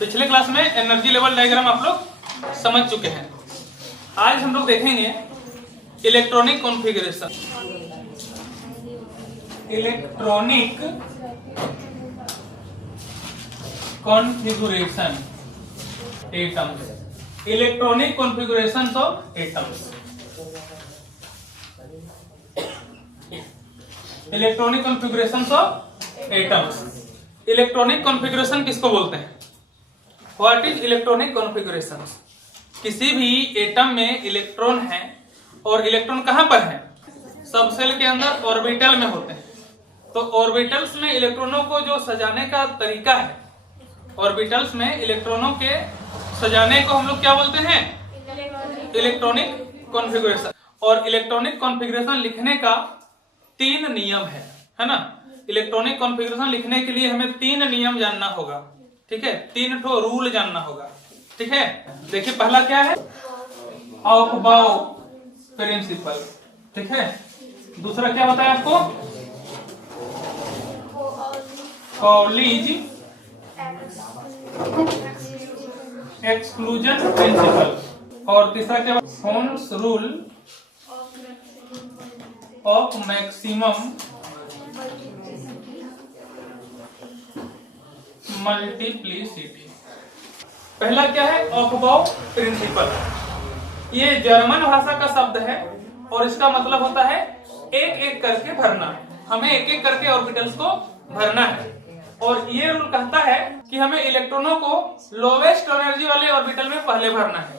पिछले क्लास में energy level diagram आप लोग समझ चुके हैं। आज हम लोग देखेंगे electronic configuration. Electronic configuration atoms. Electronic configuration of atoms. Electronic configuration of atoms. Electronic configuration किसको बोलते हैं? What is electronic configuration? किसी भी एटम में इलेक्ट्रॉन है और इलेक्ट्रॉन कहां पर है? सबसेल के अंदर ऑर्बिटल में होते हैं। तो ऑर्बिटल्स में इलेक्ट्रॉनों को जो सजाने का तरीका है, ऑर्बिटल्स में इलेक्ट्रॉनों के सजाने को हम लोग क्या बोलते हैं? Electronic configuration. और इलेक्ट्रॉनिक कॉन्फ़िगरेशन लिखने का 3 नियम है ना। इलेक्ट्रॉनिक कॉन्फ़िगरेशन लिखने के लिए हमें 3 नियम जानना होगा, ठीक है। 3 ठो रूल जानना होगा, ठीक है। देखिए पहला क्या है? ऑफबाउ प्रिंसिपल, ठीक है। दूसरा क्या बताया आपको? कॉलीज एक्सक्लूजन प्रिंसिपल। और तीसरा क्या? होन्स रूल ऑफ मैक्सिमम मल्टीप्लिसिटी। पहला क्या है? ऑफबाउ प्रिंसिपल। ये जर्मन भाषा का शब्द है और इसका मतलब होता है एक एक करके भरना। हमें एक एक करके ऑर्बिटल्स को भरना है। और ये रूल कहता है कि हमें इलेक्ट्रॉनों को लोवेस्ट एनर्जी वाले ऑर्बिटल में पहले भरना है।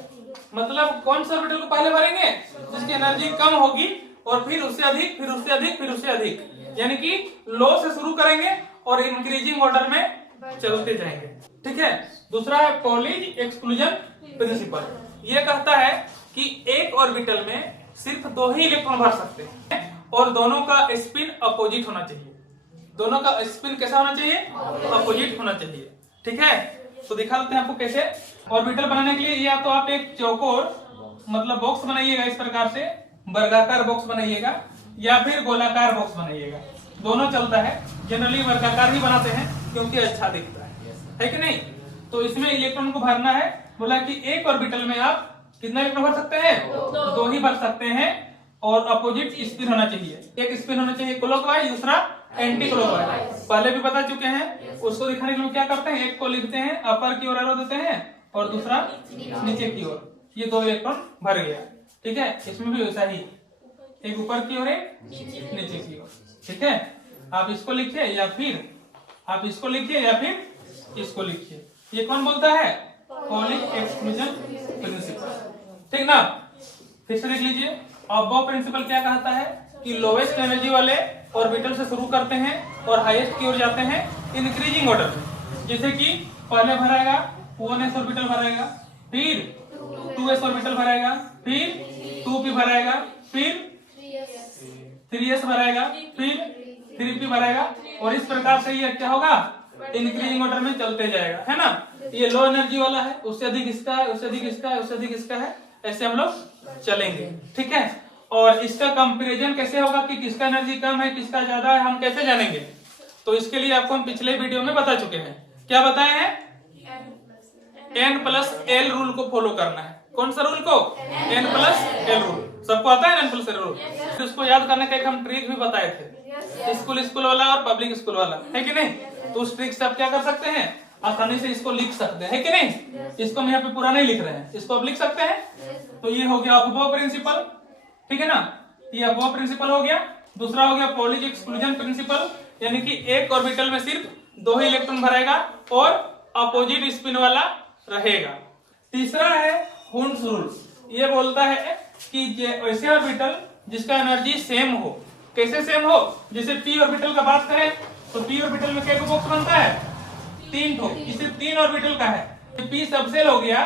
मतलब कौन सा ऑर्बिटल को पहले भरेंगे? जिसकी एनर्जी कम होगी और फिर उससे अधिक, फिर उससे अधिक, फिर उससे अधिक, यानी कि लो से शुरू करेंगे और इंक्रीजिंग ऑर्डर में चलते जाएंगे, ठीक है। दूसरा है कॉलीज एक्सक्लूजन प्रिंसिपल। ये कहता है कि एक ऑर्बिटल में सिर्फ 2 ही इलेक्ट्रॉन भर सकते हैं और दोनों का स्पिन अपोजिट होना चाहिए। दोनों का स्पिन कैसा होना चाहिए? अपोजिट होना चाहिए, ठीक है। तो दिखा देते हैं आपको कैसे। ऑर्बिटल बनाने के लिए या तो आप एक चौकोर मतलब बॉक्स बनाइएगा, इस प्रकार से वर्गाकार बॉक्स बनाइएगा, या फिर गोलाकार बॉक्स बनाइएगा। दोनों चलता है। जनरली वर्गाकार ही बनाते हैं क्योंकि अच्छा दिखता है कि नहीं। तो इसमें इलेक्ट्रॉन को भरना है। बोला कि एक ऑर्बिटल में आप कितना इलेक्ट्रॉन भर सकते हैं? 2 ही भर सकते हैं और अपोजिट स्पिन होना चाहिए। एक स्पिन होना चाहिए क्लॉकवाइज, दूसरा एंटी क्लॉकवाइज। पहले भी बता चुके हैं। उसको दिखाने के लिए क्या करते हैं? एक को लिखते हैं, अपर की ओर एरो देते हैं और दूसरा नीचे की ओर। ये 2 इलेक्ट्रॉन भर गया, ठीक है। इसमें भी वैसा ही, एक ऊपर की ओर, एक नीचे की ओर, ठीक है। आप इसको लिखिए या फिर आप इसको लिखिए या फिर इसको लिखिए। ये कौन बोलता है? कॉलीज एक्सक्लूजन प्रिंसिपल, ठीक ना। फिर से देख लीजिए। ऑफबाउ प्रिंसिपल क्या कहता है कि लोवेस्ट एनर्जी वाले ऑर्बिटल से शुरू करते हैं और हाईएस्ट की ओर जाते हैं इंक्रीजिंग ऑर्डर में। जैसे कि पहले भराएगा 1s ऑर्बिटल भराएगा, फिर 2s ऑर्बिटल भराएगा, फिर 2p भराएगा, फिर 3s भराएगा, फिर 3p भराएगा। और इस प्रकार से ये क्या होगा? इंक्रीजिंग ऑर्डर में चलते जाएगा, है ना। ये लो एनर्जी वाला है, उससे अधिक इसका है, उससे अधिक इसका है, उससे अधिक इसका है, ऐसे हम लोग चलेंगे, ठीक है। और इसका कंपैरिजन कैसे होगा कि किसका एनर्जी कम है, किसका ज्यादा है, हम कैसे जानेंगे? तो इसके लिए आपको हम पिछले वीडियो में बता चुके हैं। क्या बताए हैं? N+L रूल को फॉलो करना है। कौन सा रूल को? N+L rule. सबको आता है N+L रूल? फिर उसको याद करने का एक हम ट्रिक भी बताए थे, स्कूल वाला और पब्लिक स्कूल वाला, है कि नहीं। तो उस ट्रिक से आप क्या कर सकते हैं? आसानी से इसको लिख सकते हैं, है कि नहीं। इसको हम यहाँ पे पूरा नहीं लिख रहे हैं, इसको आप लिख सकते हैं। तो ये हो गया ऑफबाउ प्रिंसिपल, ठीक है ना। ये ऑफबाउ प्रिंसिपल हो गया। दूसरा हो गया कॉलीज एक्सक्लूजन प्रिंसिपल, यानी कि एक ऑर्बिटल में सिर्फ 2 ही इलेक्ट्रॉन भरेगा और अपोजिट स्पिन वाला रहेगा। तीसरा है होन्स रूल। ये बोलता है कि ऐसे ऑर्बिटल जिसका एनर्जी सेम हो। कैसे सेम हो? जैसे p ऑर्बिटल का बात करें तो p ऑर्बिटल में कितने बॉक्स बनता है? 3 ठो। इसे 3 ऑर्बिटल का है। p सबसेल हो गया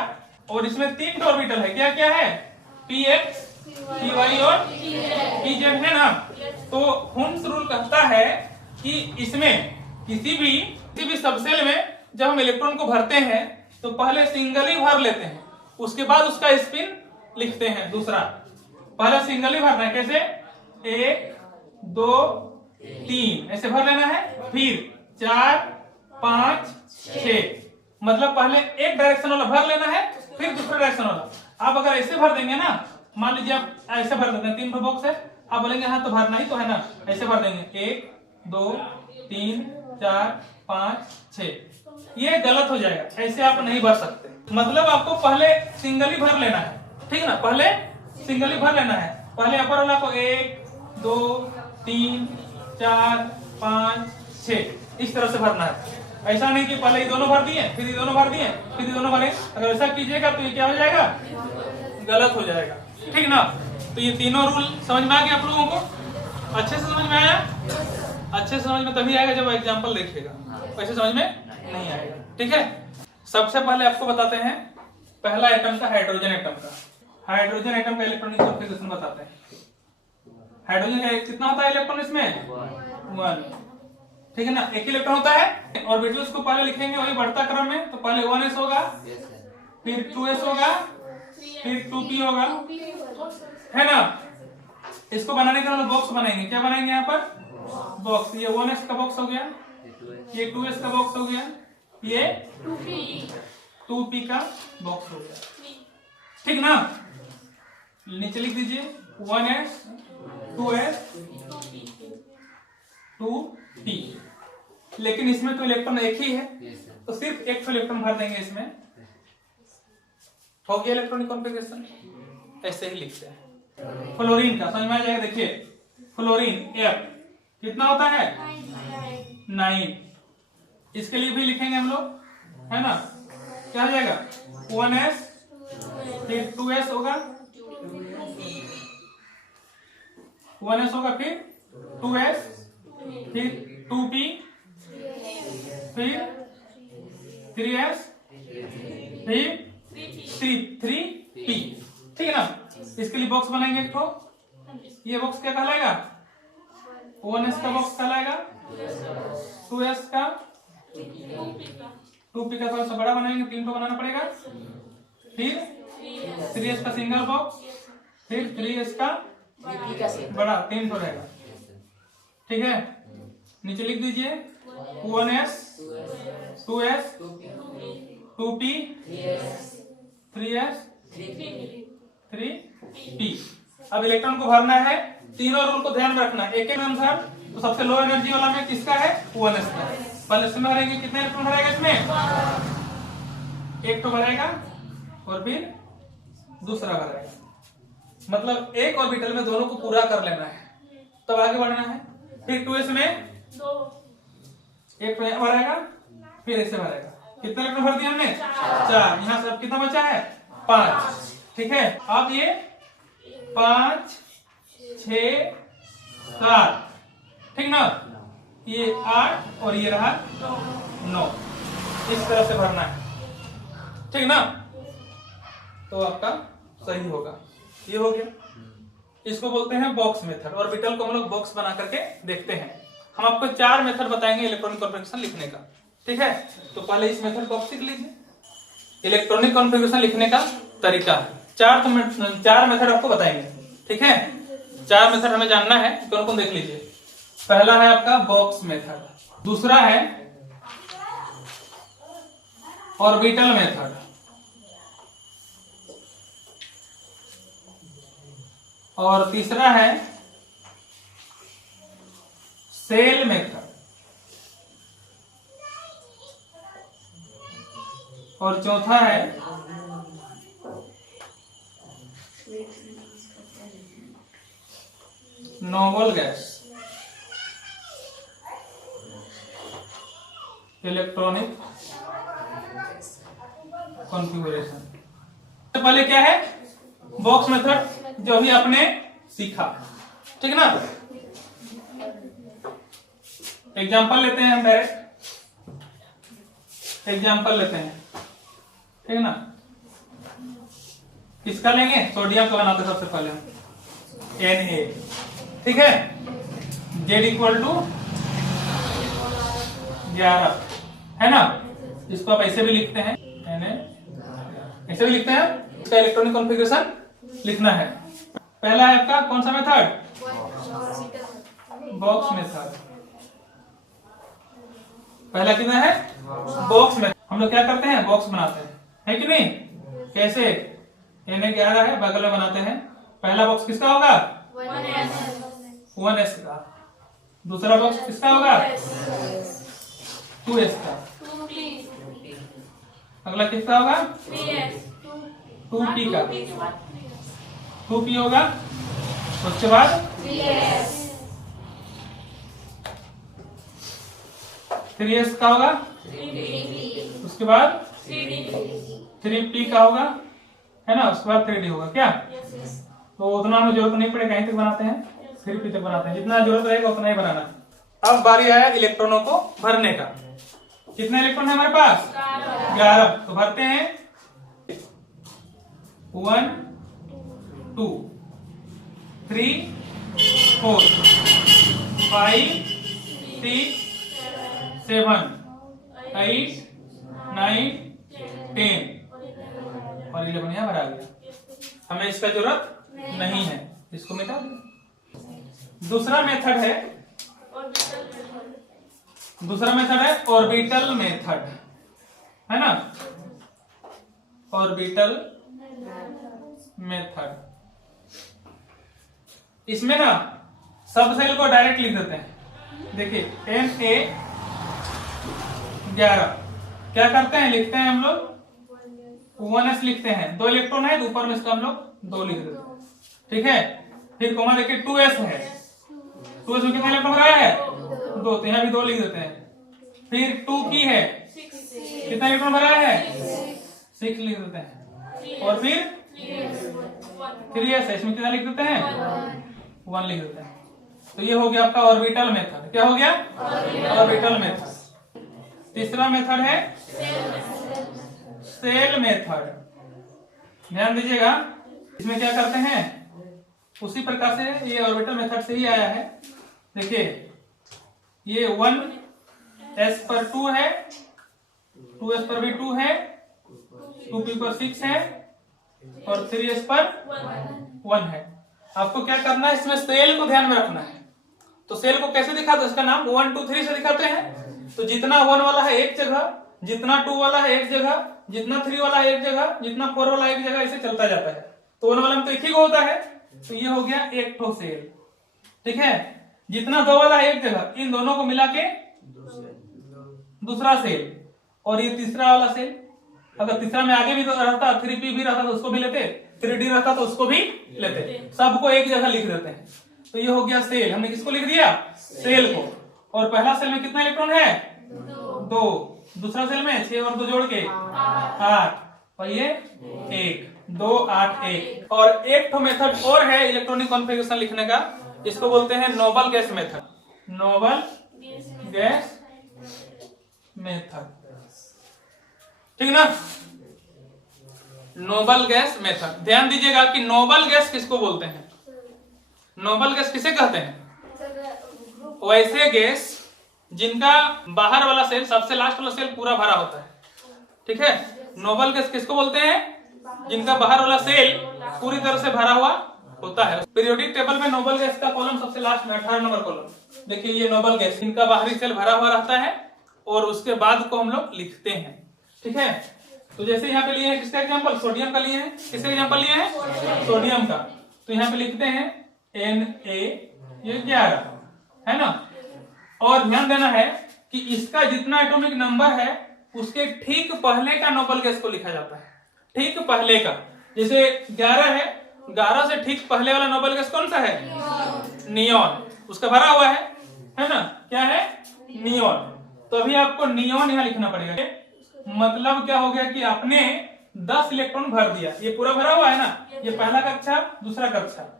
और इसमें 3 ठो ऑर्बिटल है। क्या क्या है? px, py और pz है ना। तो होन्स रूल कहता है कि इसमें किसी भी सबसेल में जब हम इलेक्ट्रॉन को भरते हैं तो पहले सिंगल ही भर लेते हैं, उसके बाद उसका स्पिन लिखते हैं दूसरा। पहले सिंगल ही भरना है। कैसे? 1 2 3 ऐसे भर लेना है, फिर 4 5 6 मतलब पहले एक डायरेक्शन वाला भर लेना है, फिर दूसरा डायरेक्शन वाला। आप अगर ऐसे भर देंगे ना, मान लीजिए आप ऐसे भर देते हैं, 3 बॉक्स है, आप बोलेंगे हाँ तो भरना ही तो है ना, ऐसे भर देंगे 1 2 3 4 5 6, ये गलत हो जाएगा, ऐसे आप नहीं भर सकते। मतलब आपको पहले सिंगली भर लेना है, ठीक है ना, पहले सिंगली भर लेना है। पहले अपर वाला को 1 2 3 4 5 6 इस तरह से भरना है। ऐसा नहीं कि पहले ये दोनों भर दिए, फिर ये दोनों भर दिए, फिर ये दोनों भरे। अगर ऐसा कीजिएगा तो ये क्या हो जाएगा, गलत हो जाएगा, ठीक ना। तो ये तीनों रूल समझ में आ गया आप लोगों को, अच्छे से समझ में आया। अच्छे से समझ में तभी आएगा जब एग्जाम्पल देखिएगा, वैसे समझ में नहीं आएगा, ठीक है। सबसे पहले आपको बताते हैं पहला एटम का, हाइड्रोजन एटम का। हाइड्रोजन एटम का इलेक्ट्रॉनिक कॉन्फ़िगरेशन बताते हैं। हाइड्रोजन का कितना होता है इलेक्ट्रॉन इसमें, 1, ठीक है ना, एक इलेक्ट्रॉन होता है। ऑर्बिटल्स को पहले लिखेंगे वही बढ़ता क्रम में, तो पहले 1s होगा, फिर 2s होगा, फिर 2p होगा, है ना। इसको बनाने के लिए बॉक्स बनाएंगे, क्या बनाएंगे यहाँ पर, बॉक्स। ये 1s का बॉक्स हो गया, ये 2s का बॉक्स हो गया, ये 2p का बॉक्स हो गया, ठीक ना। नीचे लिख दीजिए 1s 2s 2p। लेकिन इसमें तो इलेक्ट्रॉन एक ही है, तो सिर्फ एक तो इलेक्ट्रॉन भर देंगे इसमें, हो गया इलेक्ट्रॉनिक कॉन्फ़िगरेशन। ऐसे ही लिखते हैं। फ्लोरीन का समझ में आ जाएगा। देखिए फ्लोरीन F कितना होता है, 9। इसके लिए भी लिखेंगे हम लोग, है ना। क्या हो जाएगा, 1s, फिर 2s होगा, 1s होगा, फिर 2s, फिर 2p, फिर 3s, फिर 3p, ठीक है ना। इसके लिए बॉक्स बनाएंगे एक तो, ये बॉक्स क्या कहलाएगा, 1s का बॉक्स कहलाएगा, 2s का, 2p का थोड़ा सा बड़ा बनाएंगे, 3 तो बनाना पड़ेगा, फिर 3s का सिंगल बॉक्स, फिर 3s का बड़ा, 3 तो रहेगा, ठीक है। नीचे लिख दीजिए 1s 2s 2p 3s 3p। अब इलेक्ट्रॉन को भरना है, तीनों रूल को ध्यान रखना है, एक एक अनुसार। तो सबसे लो एनर्जी वाला में किसका है, 1s का। पहले इसमें भरेंगे, कितने इलेक्ट्रॉन भरेगा इसमें, एक तो भरेगा और फिर दूसरा भरेगा। मतलब एक ऑर्बिटल में दोनों को पूरा कर लेना है, तब आगे बढ़ना है। फिर 2s में एक भरेगा, फिर ऐसे भरेगा। कितने इलेक्ट्रॉन भर दिए हमने, 4। यहाँ से अब कितना बचा है, 5, ठीक है। अब ये 5 6 7, ठीक ना, ये 8 और ये रहा 9। इस तरह से भरना है, ठीक ना। तो आपका सही होगा। ये हो गया, इसको बोलते हैं बॉक्स मेथड। ऑर्बिटल को हम लोग बॉक्स बना करके देखते हैं। हम आपको 4 मेथड बताएंगे इलेक्ट्रॉनिक कॉन्फ़िगरेशन लिखने का, ठीक है। तो पहले इस मेथड को आप सीख लीजिए। इलेक्ट्रॉनिक कॉन्फ़िगरेशन लिखने का तरीका है, 4 मेथड आपको बताएंगे, ठीक है। 4 मेथड हमें जानना है, कौन कौन देख लीजिए। पहला है आपका बॉक्स मेथड, दूसरा है ऑर्बिटल मेथड, और तीसरा है सेल मेथड, और चौथा है नोबल गैस इलेक्ट्रॉनिक कॉन्फ़िगरेशन। तो पहले क्या है, बॉक्स मेथड, जो अभी आपने सीखा, ठीक है ना। एग्जांपल लेते हैं हम, डायरेक्ट एग्जांपल लेते हैं, ठीक है ना। किसका लेंगे, सोडियम का बनाते सबसे पहले हम, Na, ठीक है। Z = 11, है ना। इसको आप ऐसे भी लिखते हैं, Na, ऐसे भी लिखते हैं। इसका इलेक्ट्रॉनिक कॉन्फ़िगरेशन लिखना है। पहला है आपका कौन सा मेथड, बॉक्स मेथड। पहला कितना है, बॉक्स मेथड। हम लोग क्या करते हैं, बॉक्स बनाते हैं, है कि नहीं? कैसे? Na11 है, बगल में बनाते हैं। पहला बॉक्स किसका होगा? 1s का। दूसरा बॉक्स किसका होगा? 2s का। अगला किसका होगा? 2p का। 2p होगा। उसके बाद 3s का होगा। उसके बाद 3p का होगा, है ना? उसके बाद 3d होगा। क्या? तो उतना हमें जरूरत नहीं पड़ेगा, कहीं तक बनाते हैं, 3p तक बनाते हैं। जितना जरूरत रहेगा उतना ही बनाना। अब बारी आया इलेक्ट्रॉनों को भरने का। कितने इलेक्ट्रॉन है हमारे पास? 11। तो भरते हैं 1 2 3 4 5 6 7 8 9 10 और 11 यहाँ भरा गया। हमें इसका जरूरत नहीं है, इसको मिटा दें। दूसरा मेथड है ऑर्बिटल मेथड, है ना? Orbital method. इसमें ना सब सेल को डायरेक्ट लिख देते हैं। देखिए Na11 क्या करते हैं, लिखते हैं हम लोग 1s लिखते हैं। 2 इलेक्ट्रॉन है तो ऊपर में इसका हम लोग 2 लिख देते हैं, ठीक है? फिर कोमा देखिए 2s है, 2s में कितना इलेक्ट्रॉन रहा है? 2, तो यहाँ भी 2 लिख देते हैं। फिर 2p है, कितना इलेक्ट्रॉन भरा है? 6 लिख देते हैं। और फिर 3s है, इसमें कितना लिख देते हैं? 1 लिख देते हैं। तो ये हो गया आपका ऑर्बिटल मेथड। क्या हो गया? Orbital method. तीसरा मेथड है सेल मेथड। ध्यान दीजिएगा, इसमें क्या करते हैं, उसी प्रकार से ये ऑर्बिटल मेथड से ही आया है। देखिए ये 1s पर 2 है, 2s पर भी 2 है, 2p पर 6 है और 3s पर 1 है। आपको क्या करना है, इसमें सेल को ध्यान में रखना है। तो सेल को कैसे दिखाते हैं? इसका नाम 1 2 3 से दिखाते हैं। तो जितना 1 वाला है एक जगह, जितना 2 वाला है एक जगह, जितना 3 वाला है एक जगह, जितना 4 वाला एक जगह, ऐसे चलता जाता है। तो 1 वाला में तो एक ही को होता है, तो ये हो गया एक ठो सेल, ठीक है? जितना 2 वाला है एक जगह, इन दोनों को मिला के दूसरा सेल। और ये तीसरा वाला सेल, अगर तीसरा में आगे भी तो रहता, 3p भी रहता तो उसको भी लेते, 3d रहता तो उसको भी लेते, सबको एक जगह लिख देते हैं। तो ये हो गया सेल। हमने किसको लिख दिया? सेल को। और पहला सेल में कितना इलेक्ट्रॉन है? 2। दूसरा सेल में 6 और 2 जोड़ के 8 और ये 1 2 8 1। और एक तो मेथड और है इलेक्ट्रॉनिक कॉन्फ़िगरेशन लिखने का, इसको बोलते हैं noble gas method. Noble gas method, ठीक ना? Noble gas method. ध्यान दीजिएगा कि नोबल गैस किसको बोलते हैं, नोबल गैस किसे कहते हैं? वैसे गैस जिनका बाहर वाला सेल, सबसे लास्ट वाला सेल पूरा भरा होता है, ठीक है? नोबल गैस किसको बोलते हैं? जिनका बाहर वाला सेल पूरी तरह से भरा हुआ होता है। पीरियोडिक टेबल में नोबल गैस का कॉलम सबसे लास्ट में 18 नंबर कॉलम। देखिए ये नोबल गैस, इनका बाहरी सेल भरा हुआ रहता है और उसके बाद को हम लोग लिखते हैं, ठीक है? तो जैसे यहाँ पे लिए हैं, किसका एग्जांपल? सोडियम का लिए हैं। किसका एग्जांपल लिए हैं? सोडियम का। तो यहाँ पे लिखते हैं Na11, है ना? और ध्यान देना है कि इसका जितना एटॉमिक नंबर है उसके ठीक पहले का नोबल गैस को लिखा जाता है, ठीक पहले का। जैसे 11 है, 11 से ठीक पहले वाला नोबल गैस कौन सा है? नियॉन। उसका भरा हुआ है ना? क्या है? नियॉन। तो अभी आपको नियॉन यहाँ लिखना पड़ेगा। मतलब क्या हो गया कि आपने 10 इलेक्ट्रॉन भर दिया। ये पूरा भरा हुआ है ना, ये पहला कक्षा दूसरा कक्षा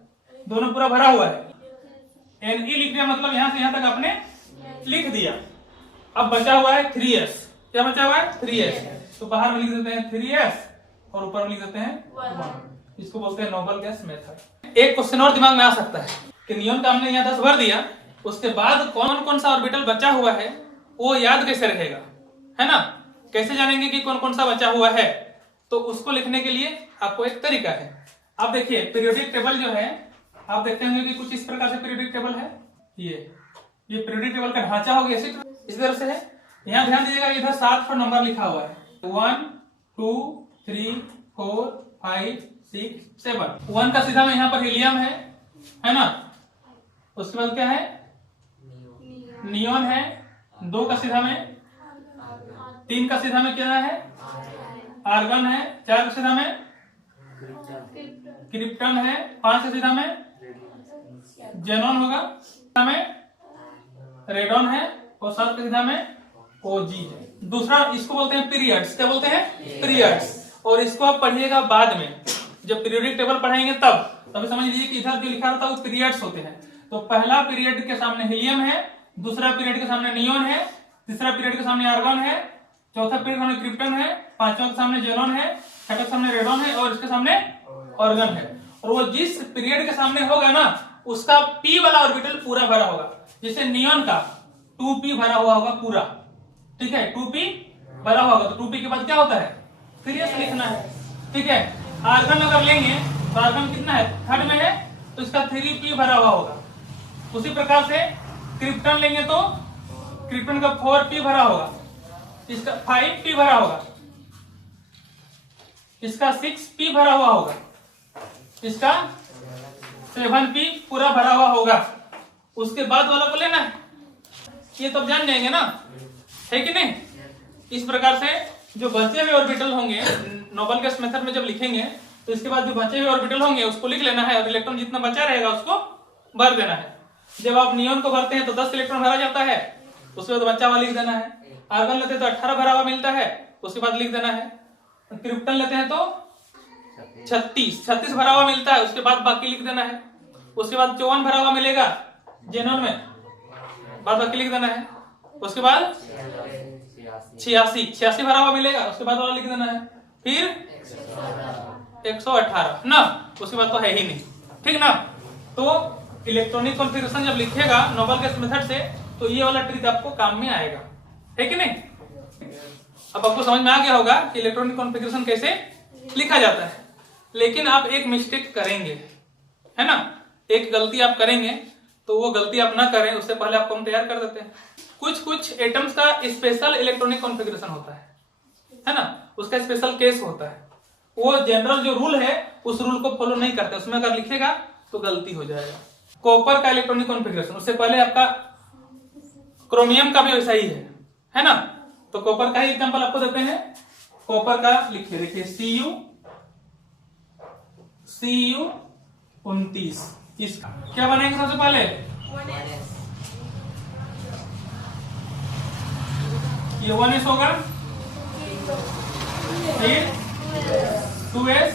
दोनों पूरा भरा हुआ है। Ne लिख दिया, मतलब यहां से यहां तक आपने लिख दिया। अब बचा हुआ है 3s। क्या बचा हुआ है? 3s। तो बाहर में लिख देते हैं 3s और ऊपर में लिख देते हैं 1। इसको बोलते हैं नोबल गैस मेथड। एक क्वेश्चन और दिमाग में आ सकता है कि नियॉन का हमने यहाँ 10 भर दिया, उसके बाद कौन कौन सा ऑर्बिटल बचा हुआ है वो याद कैसे रहेगा, है ना? कैसे जानेंगे कि कौन कौन सा बचा हुआ है? तो उसको लिखने के लिए आपको एक तरीका है। आप देखिए पीरियोडिक टेबल जो है, आप देखते होंगे कि कुछ इस प्रकार से पीरियोडिक टेबल है। ये पीरियोडिक टेबल का ढांचा हो गया इसी तरह से है। यहाँ ध्यान दीजिएगा, इधर 7 पर नंबर लिखा हुआ है, 1 2 3 4 5 6 7। 1 का सीधा में यहाँ पर हीलियम है ना। उसके बाद क्या है, नियोन है। 2 का सीधा में, 3 का सीधा में क्या है, आर्गन है। 4 का सीधा में क्रिप्टन है। 5 के सीधा में जेनॉन होगा, में रेडॉन है। और 7 के सीधा में ओजी है। दूसरा इसको बोलते हैं पीरियड्स। क्या बोलते हैं, पीरियड्स। और इसको आप पढ़िएगा बाद में, जब पीरियोडिक टेबल पढ़ाएंगे तभी समझ लीजिए कि इधर जो लिखा होता है वो पीरियड्स होते हैं। तो पहला पीरियड के सामने हीलियम है, दूसरा पीरियड के सामने नियोन है, तीसरा पीरियड के सामने आर्गन है, चौथा पीरियड के सामने क्रिप्टन है, पांचवा के सामने जेनॉन है, छठा के सामने रेडॉन है और इसके सामने ऑर्गन है। और वो जिस पीरियड के सामने होगा ना, उसका p वाला ऑर्बिटल पूरा भरा होगा। जैसे नियोन का 2p भरा हुआ होगा पूरा, ठीक है, 2p भरा हुआ होगा। तो 2p के बाद क्या होता है, फिर ये लिखना है, ठीक है। आर्गन अगर लेंगे तो आर्गन कितना है, थर्ड में है, तो इसका 3p भरा हुआ होगा। उसी प्रकार से क्रिप्टन लेंगे तो क्रिप्टन का 4p भरा होगा, इसका 5p भरा होगा, इसका 6p भरा हुआ होगा, इसका 7p पूरा भरा हुआ होगा। उसके बाद वाला को लेना है, ये तो जान जाएंगे ना, है कि नहीं। इस प्रकार से जो बचे हुए ऑर्बिटल होंगे नोबल गैस मेथड में जब लिखेंगे तो इसके बाद जो बचे हुए ऑर्बिटल होंगे उसको लिख लेना है और इलेक्ट्रॉन जितना बचा रहेगा उसको भर देना है। जब आप नियोन को भरते हैं तो 10 इलेक्ट्रॉन भरा जाता है, उसके बाद बचा हुआ लिख देना है। आर्गन लेते हैं तो 18 भरा हुआ मिलता है, उसके बाद लिख देना है। क्रिप्टन लेते हैं तो 36 भरा हुआ मिलता है, उसके बाद बाकी लिख देना है। उसके बाद 54 भरा हुआ मिलेगा जेनॉन में, बाद बाकी लिख देना है। उसके बाद 86 भरा हुआ मिलेगा, उसके बाद वाला लिख देना है। फिर 118 ना, उसके बाद तो है ही नहीं, ठीक ना। तो इलेक्ट्रॉनिक कॉन्फ़िगरेशन जब लिखेगा नोबल गैस मेथड से तो ये वाला ट्रिक आपको काम में आएगा, है कि नहीं। अब आपको समझ में आ गया होगा कि इलेक्ट्रॉनिक कॉन्फ़िगरेशन कैसे लिखा जाता है। लेकिन आप एक मिस्टेक करेंगे, है ना, एक गलती आप करेंगे, तो वो गलती आप ना करें उससे पहले आपको हम तैयार कर देते हैं। कुछ एटम्स का स्पेशल इलेक्ट्रॉनिक कॉन्फ़िगरेशन होता है ना, उसका स्पेशल केस होता है। वो जनरल जो रूल है उस रूल को फॉलो नहीं करते, उसमें अगर लिखेगा तो गलती हो जाएगा। कॉपर का इलेक्ट्रॉनिक कॉन्फ़िगरेशन, उससे पहले आपका क्रोमियम का भी वैसा ही है ना। तो कॉपर का ही एग्जांपल आपको देते हैं। कॉपर का लिखिए, देखिए Cu 29, इसका क्या बनेगा सबसे पहले, ये 1s होगा, फिर 2s,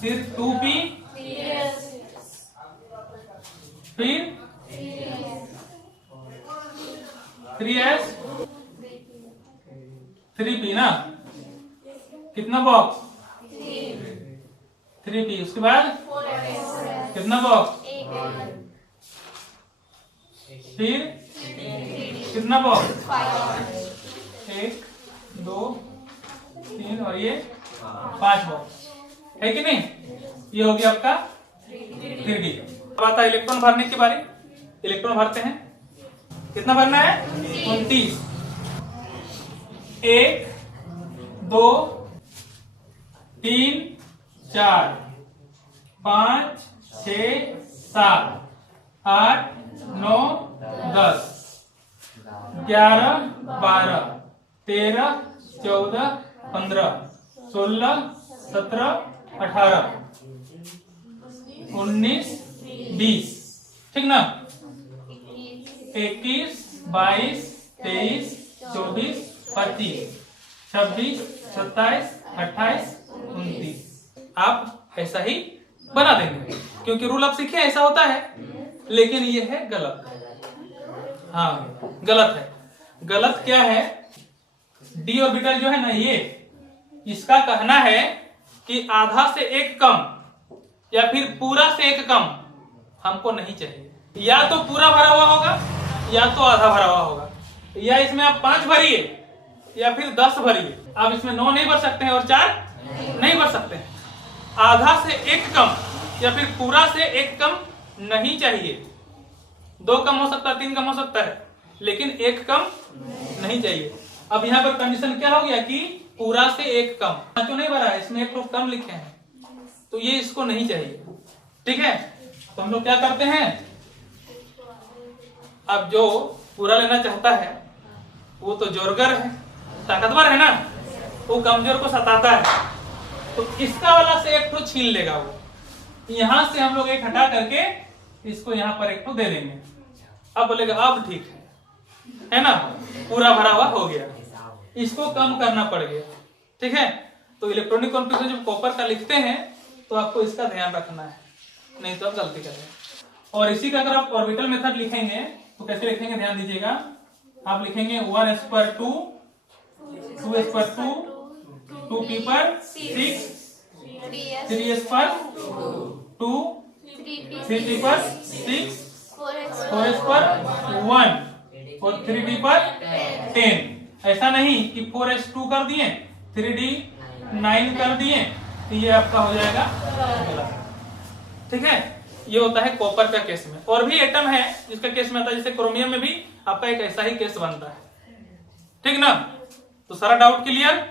फिर 2p, फिर 3s, 3p ना, कितना बॉक्स, 3p। उसके बाद कितना बॉक्स, फिर कितना बॉक्स, 1 2 3 और ये 5 बॉक्स, है कि नहीं। ये हो गया आपका 3D। अब आता है इलेक्ट्रॉन भरने की बारी। इलेक्ट्रॉन भरते हैं, कितना भरना है, 29। 1 2 3 4 5 6 7 8 9 10 11 12 13 14 15 16 17 18 19 20, ठीक ना। 21 22 23 24 25 26 27 28 29। आप ऐसा ही बना देंगे क्योंकि रूल आप सीखे ऐसा होता है, लेकिन ये है गलत। हाँ गलत है। गलत क्या है, डी ऑर्बिटल जो है ना, ये इसका कहना है कि आधा से एक कम या फिर पूरा से एक कम हमको नहीं चाहिए। या तो पूरा भरा हुआ होगा या तो आधा भरा हुआ होगा, या इसमें आप 5 भरिए या फिर 10 भरिए। आप इसमें 9 नहीं भर सकते हैं और 4 नहीं भर सकते हैं। आधा से एक कम या फिर पूरा से एक कम नहीं चाहिए। 2 कम हो सकता है, 3 कम हो सकता है, लेकिन एक कम नहीं चाहिए। अब यहाँ पर कंडीशन क्या हो गया कि पूरा से एक कम, क्यों नहीं भरा है, इसमें एक लोग कम लिखे हैं, तो ये इसको नहीं चाहिए। ठीक है, तो हम लोग क्या करते हैं, अब जो पूरा लेना चाहता है वो तो जोरगर है, ताकतवर है ना, वो कमजोर को सताता है, तो इसका वाला से एक तो छीन लेगा वो, यहां से हम लोग एक हटा करके इसको यहाँ पर एक तो दे देंगे। अब बोलेगा अब ठीक है ना, पूरा भरा हुआ हो गया, इसको कम करना पड़ गया। ठीक है, तो इलेक्ट्रॉनिक कॉन्फ़िगरेशन जब कॉपर का लिखते हैं तो आपको इसका ध्यान रखना है, नहीं तो आप गलती करेंगे। और इसी का अगर आप ऑर्बिटल मेथड लिखेंगे तो कैसे लिखेंगे, ध्यान दीजिएगा। आप लिखेंगे 1s/2, 2s/2, 2p/6, 3s/2, 3p/6, 4s/1 और 3d/10। ऐसा नहीं कि 4s2 कर दिए, 3d9 कर दिए, तो ये आपका हो जाएगा। ठीक है, ये होता है कॉपर का केस में। और भी एटम है जिसका केस में आता है, जैसे क्रोमियम में भी आपका एक ऐसा ही केस बनता है। ठीक ना, तो सारा डाउट क्लियर।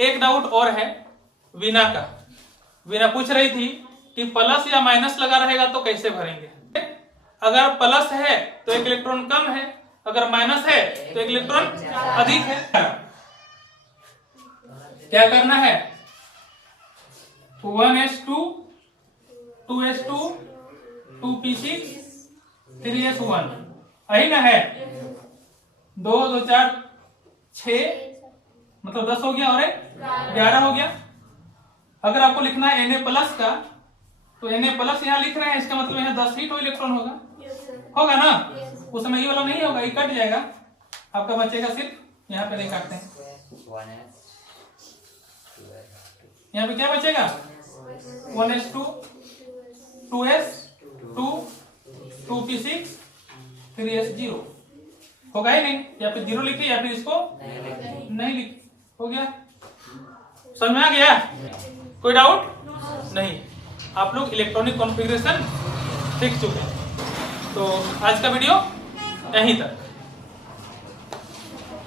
एक डाउट और है वीना का। वीना पूछ रही थी कि प्लस या माइनस लगा रहेगा तो कैसे भरेंगे। अगर प्लस है तो एक इलेक्ट्रॉन कम है, अगर माइनस है तो एक इलेक्ट्रॉन अधिक है। क्या करना है, 1s2, 2s2, 2p6, 3s1, यही ना है। 2 2 4 6, मतलब 10 हो गया और 11 हो गया। अगर आपको लिखना है Na प्लस का, तो Na प्लस यहाँ लिख रहे हैं, इसका मतलब यहाँ 10 ही तो इलेक्ट्रॉन होगा, होगा ना। उस समय ये वाला नहीं होगा, ये कट जाएगा, आपका बचेगा सिर्फ, यहाँ पे नहीं काटते हैं, यहाँ पे क्या बचेगा, 1s2, 2s2, 2p6, 3s0 होगा ही नहीं, या फिर 0 लिखे या फिर इसको नहीं लिखे, हो गया। समझ में आ गया, कोई डाउट नहीं। आप लोग इलेक्ट्रॉनिक कॉन्फ़िगरेशन सीख चुके हैं। तो आज का वीडियो यहीं तक।